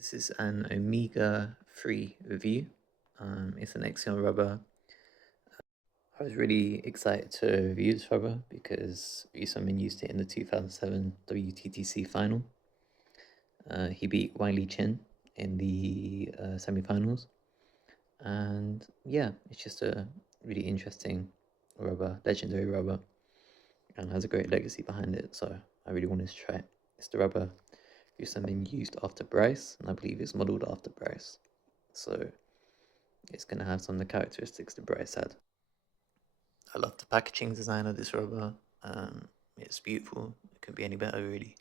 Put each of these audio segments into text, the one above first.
This is an Omega 3 review. It's an Xiom rubber. I was really excited to review this rubber because Ryu Seung Min used it in the 2007 WTTC final. He beat Wiley Chin in the semi-finals. And yeah, it's just a really interesting rubber, legendary rubber, and has a great legacy behind it, so I really wanted to try it. It's the rubber Ryu Seung Min used after Bryce, and I believe it's modelled after Bryce. So it's going to have some of the characteristics that Bryce had. I love the packaging design of this rubber. It's beautiful. It couldn't be any better, really.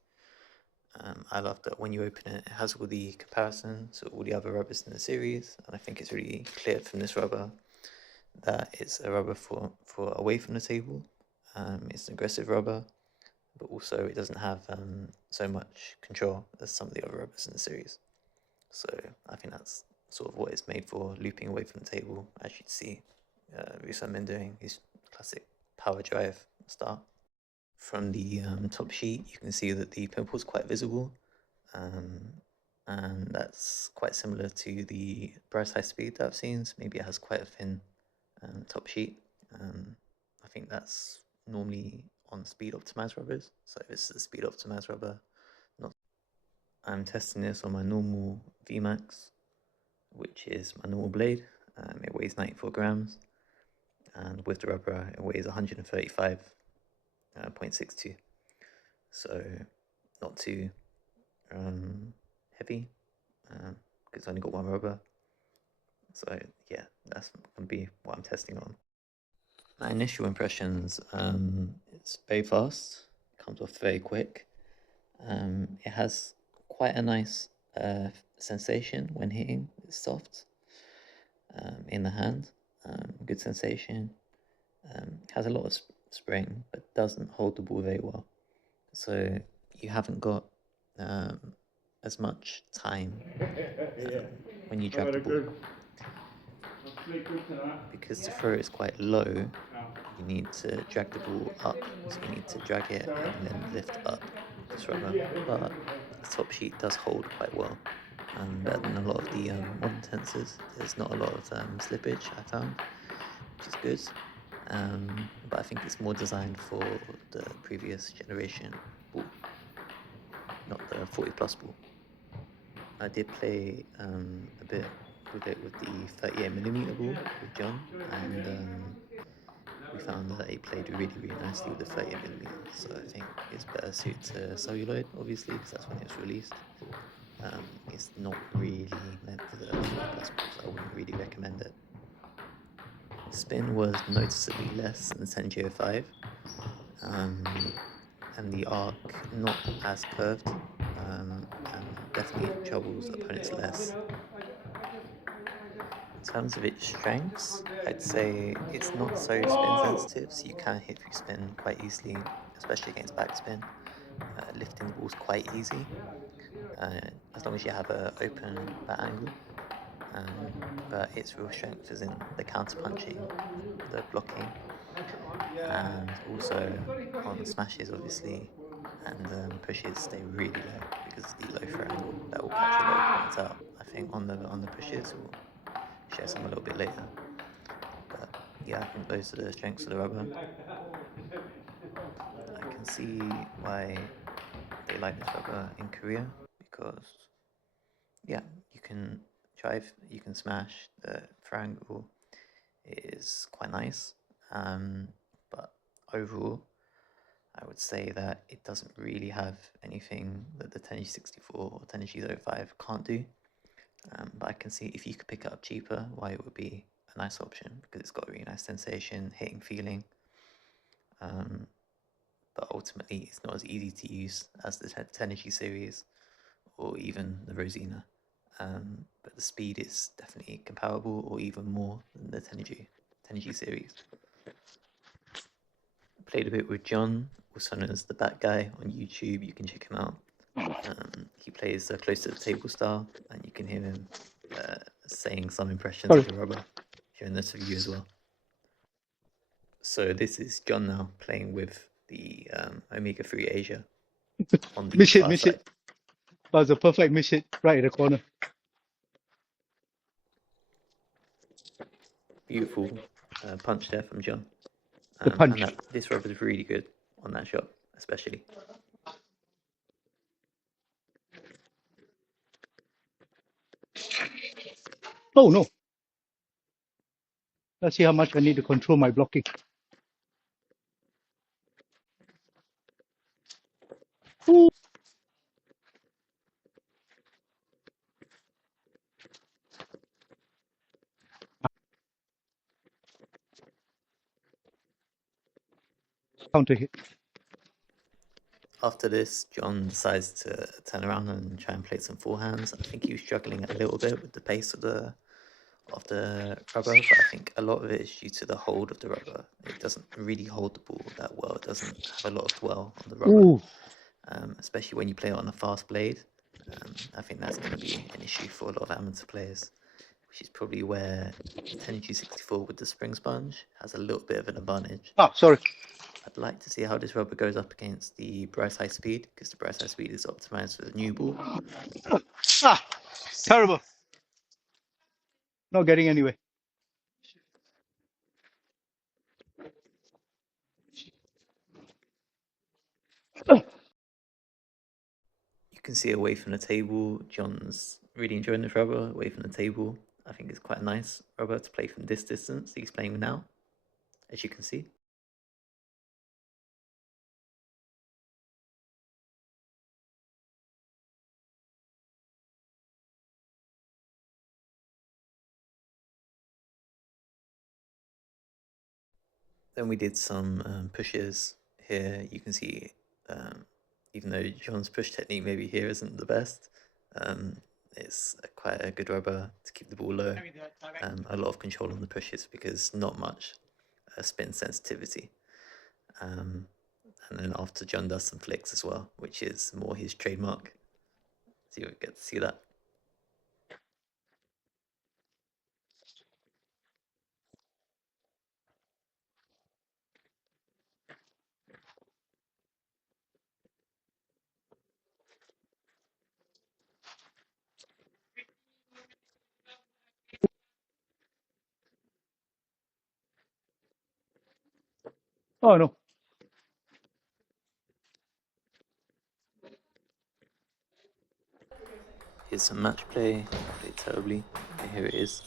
I love that when you open it, it has all the comparisons to all the other rubbers in the series, and I think it's really clear from this rubber that it's a rubber for away from the table. It's an aggressive rubber, but also it doesn't have so much control as some of the other rubbers in the series. So I think that's sort of what it's made for, looping away from the table, as you'd see Ryu Seung Min doing his classic power drive style. From the top sheet, you can see that the pimple is quite visible, and that's quite similar to the Bryce High Speed that I've seen. So maybe it has quite a thin top sheet. I think that's normally on speed optimized rubbers. So this is a speed optimized rubber. I'm testing this on my normal VMAX, which is my normal blade. It weighs 94 grams, and with the rubber it weighs 135.62. So not too heavy, because it's only got one rubber. So yeah, that's gonna be what I'm testing on. My initial impressions, it's very fast, comes off very quick. It has quite a nice sensation when hitting. It's soft in the hand, good sensation. Has a lot of spring, but doesn't hold the ball very well. So you haven't got as much time when you drag the ball. Because the throw is quite low, you need to drag the ball up. So you need to drag it and then lift up this rubber. But the top sheet does hold quite well. Better than a lot of the modern tensors. There's not a lot of slippage, I found, which is good. But I think it's more designed for the previous generation ball, not the 40 plus ball. I did play a bit with it with the 38mm ball with John, and we found that it played really nice with the 38mm. So I think it's better suited to celluloid, obviously, because that's when it was released. It's not really meant for the 40 plus balls, so I wouldn't really recommend it. Spin was noticeably less than the 10G05, and the arc not as curved, and definitely troubles opponents less. In terms of its strengths, I'd say it's not so spin sensitive, so you can hit through spin quite easily, especially against backspin. Lifting the ball's quite easy, as long as you have an open bat angle. But its real strength is in the counter punching, the blocking, and also on smashes, obviously, and pushes stay really low because of the low throw angle. That will catch a lot of opponents out. I think on the pushes, we'll share some a little bit later. But yeah, I think those are the strengths of the rubber. I can see why they like this rubber in Korea, because yeah, you can drive, you can smash, the throw angle is quite nice, but overall I would say that it doesn't really have anything that the 10G64 or 10G05 can't do. But I can see if you could pick it up cheaper, why it would be a nice option, because it's got a really nice sensation, hitting feeling. But ultimately it's not as easy to use as the 10G series or even the Rosina. But the speed is definitely comparable or even more than the 10G series. Played a bit with John, also known as the Bat Guy on YouTube. You can check him out. He plays close to the table style, and you can hear him saying some impressions of the rubber here in this review as well. So this is John now playing with the Omega III Asia on the far side. That was a perfect miss hit right in the corner. Beautiful punch there from John. The punch. And this rubber is really good on that shot, especially. Oh no. Let's see how much I need to control my blocking. Ooh. Counter hit. After this, John decides to turn around and try and play some forehands. I think he was struggling a little bit with the pace of the rubber, but I think a lot of it is due to the hold of the rubber. It doesn't really hold the ball that well. It doesn't have a lot of dwell on the rubber, especially when you play it on a fast blade. I think that's going to be an issue for a lot of amateur players, which is probably where the Tenergy 64 with the spring sponge has a little bit of an advantage. Ah, sorry. I'd like to see how this rubber goes up against the Bryce High Speed, because the Bryce High Speed is optimized for the new ball. Ah, terrible. Not getting anywhere. You can see away from the table, John's really enjoying this rubber away from the table. I think it's quite a nice rubber to play from this distance he's playing now, as you can see. Then we did some pushes here. You can see, even though John's push technique maybe here isn't the best, it's quite a good rubber to keep the ball low. A lot of control on the pushes because not much spin sensitivity. And then after, John does some flicks as well, which is more his trademark. So you get to see that. Oh no. Here's some match play. I played terribly. And here it is.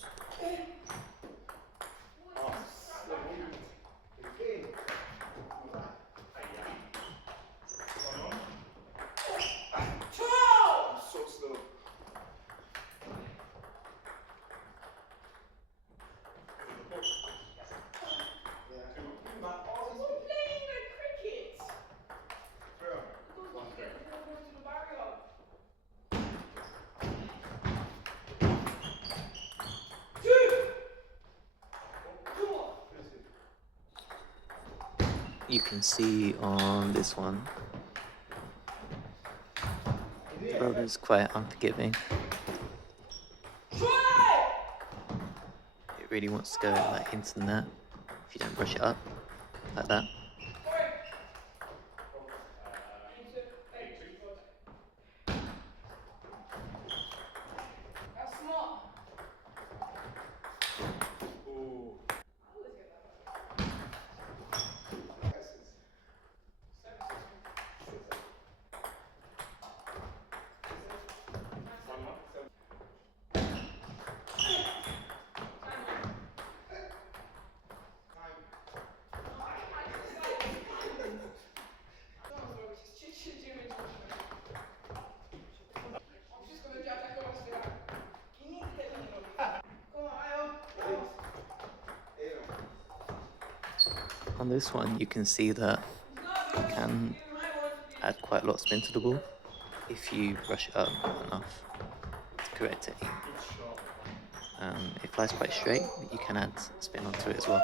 You can see on this one, the rubber is quite unforgiving. It really wants to go like into the net if you don't brush it up like that. On this one, you can see that you can add quite a lot of spin to the ball if you brush it up enough to correct technique. It flies quite straight, but you can add spin onto it as well.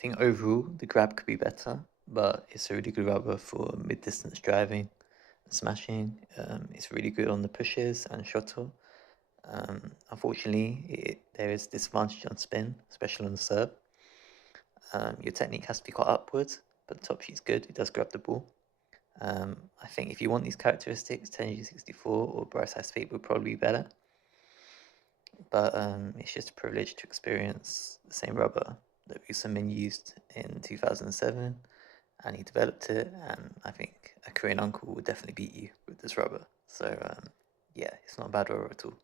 think overall the grab could be better, but it's a really good rubber for mid-distance driving and smashing. It's really good on the pushes and shuttle. Unfortunately, there is disadvantage on spin, especially on the serve. Your technique has to be quite upwards, but the top sheet's good. It does grab the ball. I think if you want these characteristics, 10G64 or Bryce High Speed would probably be better. But it's just a privilege to experience the same rubber that Ryu Seung Min used in 2007, and he developed it. And I think a Korean uncle would definitely beat you with this rubber. So yeah, it's not a bad rubber at all.